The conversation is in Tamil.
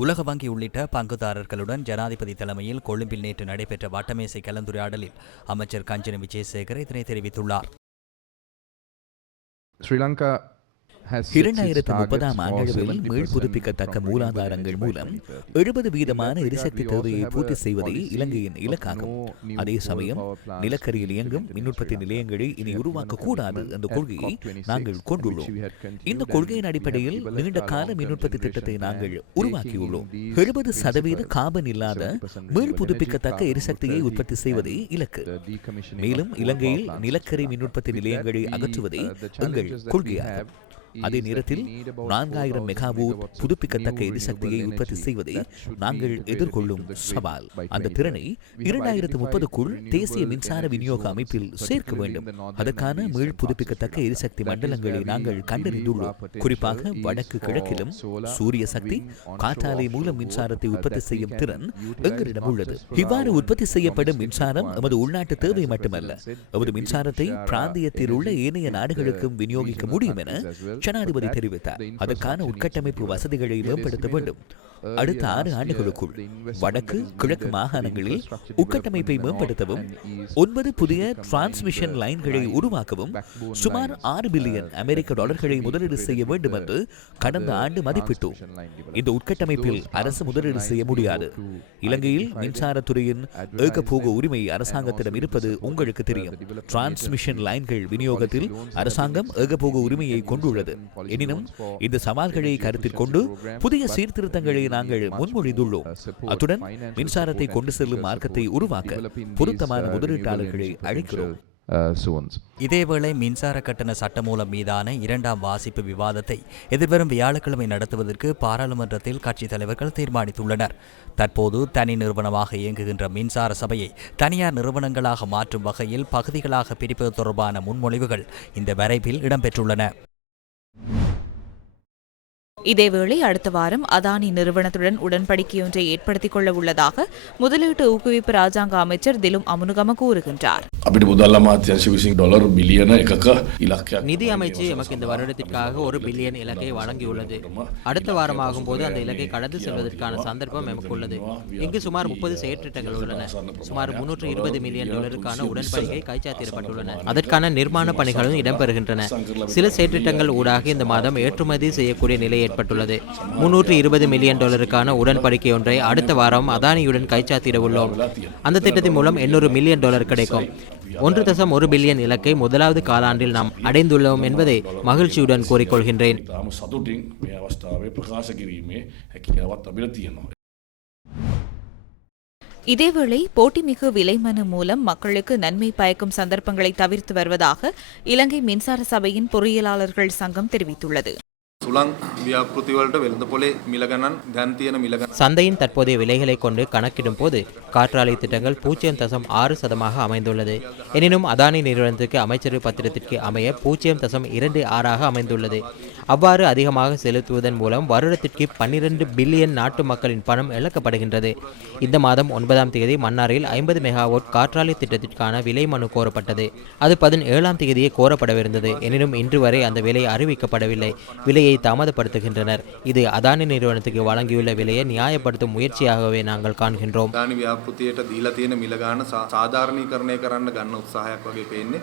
உலக வங்கி உள்ளிட்ட பங்குதாரர்களுடன் ஜனாதிபதி தலைமையில் கொழும்பில் நேற்று நடைபெற்ற வட்டமேசை கலந்துரையாடலில் அமைச்சர் கஞ்சன விஜயசேகர் இதனை தெரிவித்துள்ளார். ஸ்ரீலங்கா இரண்டாயிரத்து முப்பதாம் ஆண்டளவில் மீள் புதுப்பிக்கத்தக்க மூலாதாரங்கள் மூலம் எழுபது வீதமான எரிசக்தி தேவையை பூர்த்தி செய்வதே இலங்கையின் இலக்காகும். அதே சமயம் நிலக்கரியில் இயங்கும் மின்னுற்பத்தி நிலையங்களை இனி உருவாக்கக்கூடாது என்ற கொள்கையை நாங்கள் கொண்டுள்ளோம். இந்த கொள்கையின் அடிப்படையில் நீண்ட கால மின்னுற்பத்தி திட்டத்தை நாங்கள் உருவாக்கியுள்ளோம். எழுபது சதவீத காபன் இல்லாத மீள் புதுப்பிக்கத்தக்க எரிசக்தியை உற்பத்தி செய்வதே இலக்கு. மேலும் இலங்கையில் நிலக்கரி மின்னுற்பத்தி நிலையங்களை அகற்றுவதே எங்கள் கொள்கையாகும் அதே நேரத்தில் நான்காயிரம் மெகாவோட் புதுப்பிக்கத்தக்க எரிசக்தியை உற்பத்தி செய்வதே நாங்கள் எதிர்கொள்ளும் சவால். அந்த திறனை இரண்டாயிரத்து முப்பதுக்குள் தேசிய மின்சார விநியோக அமைப்பில் சேர்க்க வேண்டும். அதற்கான மீள் புதுப்பிக்கத்தக்க எரிசக்தி மண்டலங்களை நாங்கள் கண்டறிந்துள்ளோம். குறிப்பாக வடக்கு கிழக்கிலும் சூரிய சக்தி காற்றாலை மூலம் மின்சாரத்தை உற்பத்தி செய்யும் திறன் எங்களிடம் உள்ளது. இவ்வாறு உற்பத்தி செய்யப்படும் மின்சாரம் எமது உள்நாட்டு தேவை மட்டுமல்ல. எமது மின்சாரத்தை பிராந்தியத்தில் உள்ள ஏனைய நாடுகளுக்கும் விநியோகிக்க முடியும் என ஜனாதிபதி தெரிவித்தார். அதற்கான உட்கட்டமைப்பு வசதிகளை மேம்படுத்த வேண்டும். அடுத்த ஆறு ஆண்டுகளுக்குள் வடக்கு கிழக்கு மாகாணங்களில் உட்கட்டமைப்பை மேம்படுத்தவும் ஒன்பது புதிய டிரான்ஸ்மிஷன் லைன்களை உருவாக்கவும் சுமார் ஆறு பில்லியன் அமெரிக்க டாலர்களை முதலீடு செய்ய வேண்டும் என்று கடந்த ஆண்டு மதிப்பிட்டோம். இந்த உட்கட்டமைப்பில் அரசு முதலீடு செய்ய முடியாது. இலங்கையில் மின்சாரத்துறையின் ஏகபோக உரிமை அரசாங்கத்திடம் இருப்பது உங்களுக்கு தெரியும். டிரான்ஸ்மிஷன் லைன்கள் விநியோகத்தில் அரசாங்கம் ஏகபோக உரிமையை கொண்டுள்ளது. எனினும் இந்த சவால்களை கருத்தில் கொண்டு புதிய சீர்திருத்தங்களை நாங்கள் முன்மொழிந்துள்ளோம். அத்துடன் மின்சாரத்தை கொண்டு செல்லும் மார்க்கத்தை உருவாக்க பொருத்தமான முதலீட்டாளர்களை அழைக்கிறோம். இதேவேளை மின்சார கட்டண சட்டமூலம் மீதான இரண்டாம் வாசிப்பு விவாதத்தை எதிர்வரும் வியாழக்கிழமை நடத்துவதற்கு பாராளுமன்றத்தில் கட்சித் தலைவர்கள் தீர்மானித்துள்ளனர். தற்போது தனி நிறுவனமாக இயங்குகின்ற மின்சார சபையை தனியார் நிறுவனங்களாக மாற்றும் வகையில் பகுதிகளாக பிரிப்பது தொடர்பான முன்மொழிவுகள் இந்த வரைவில் இடம்பெற்றுள்ளன. இதேவேளை அடுத்த வாரம் அதானி நிறுவனத்துடன் உடன்படிக்கையொன்றை ஏற்படுத்திக் கொள்ள உள்ளதாக முதலீட்டு ஊக்குவிப்பு ராஜாங்க அமைச்சர் திலும் அமுனுகம கூறுகின்றார். நிதி அமைச்சு எமக்கு இந்த வருடத்திற்காக ஒரு பில்லியன் இலக்கை வழங்கியுள்ளது. அடுத்த வாரம் ஆகும்போது அந்த இலக்கை கடந்து செல்வதற்கான சந்தர்ப்பம் எமக்கு உள்ளது. இங்கு சுமார் முப்பது செயற்றிட்டங்கள் உள்ளன. சுமார் முன்னூற்று இருபது மில்லியன் டாலருக்கான உடன்படிக்கை கைச்சாத்திடப்பட்டுள்ளன. அதற்கான நிர்மாண பணிகளும் இடம்பெறுகின்றன. சில செயற்றிட்டங்கள் ஊடாக இந்த மாதம் ஏற்றுமதி செய்யக்கூடிய நிலையை ஏற்பட்டுள்ளது. முன்னூற்று இருபது மில்லியன் டாலருக்கான உடன்படிக்கை ஒன்றை அடுத்த வாரம் அதானியுடன் கைச்சாத்திட உள்ளோம். அந்த திட்டத்தின் மூலம் எண்ணூறு மில்லியன் டாலர் கிடைக்கும். ஒன்று தசம் ஒரு பில்லியன் இலக்கை முதலாவது காலாண்டில் நாம் அடைந்துள்ளோம் என்பதை மகிழ்ச்சியுடன் கூறிக்கொள்கின்றேன். இதேவேளை போட்டிமிகு விலைமனு மூலம் மக்களுக்கு நன்மை பயக்கும் சந்தர்ப்பங்களை தவிர்த்து வருவதாக இலங்கை மின்சார சபையின் பொறியியலாளர்கள் சங்கம் தெரிவித்துள்ளது. துலங் வியாபாரத்திவல்ட்ட வெள்ளந்தபோலே மிளகணன் தன் தியன சந்தையின் தற்போதைய விலைகளை கொண்டு கணக்கிடும் போது காற்றாலை திட்டங்கள் பூஜ்ஜியம் தசம் ஆறு சதமாக அமைந்துள்ளது. எனினும் அதானி நிறுவனத்திற்கு அமைச்சரவை பத்திரத்திற்கு அமைய பூஜ்ஜியம் தசம் இரண்டு ஆறாக அமைந்துள்ளது. அவ்வாறு அதிகமாக செலுத்துவதன் மூலம் வருடத்திற்கு பன்னிரண்டு பில்லியன் நாட்டு மக்களின் பணம் இழக்கப்படுகின்றது. இந்த மாதம் ஒன்பதாம் தேதி மன்னாரில் ஐம்பது மெகாவோட் காற்றாலை திட்டத்திற்கான விலை மனு கோரப்பட்டது. அது பதினேழாம் தேதியே கோரப்படவிருந்தது. எனினும் இன்று வரை அந்த விலை அறிவிக்கப்படவில்லை. விலையை தாமதப்படுத்துகின்றனர் இது அதானி நிறுவனத்துக்கு வழங்கியுள்ள விலையை நியாயப்படுத்தும் முயற்சியாகவே நாங்கள் காண்கின்றோம் දානි ව්‍යාපෘතියට දීලා තියෙන මිලගාන සාධාරණීකරණය කරන්න ගන්න උත්සාහයක් වගේ පේන්නේ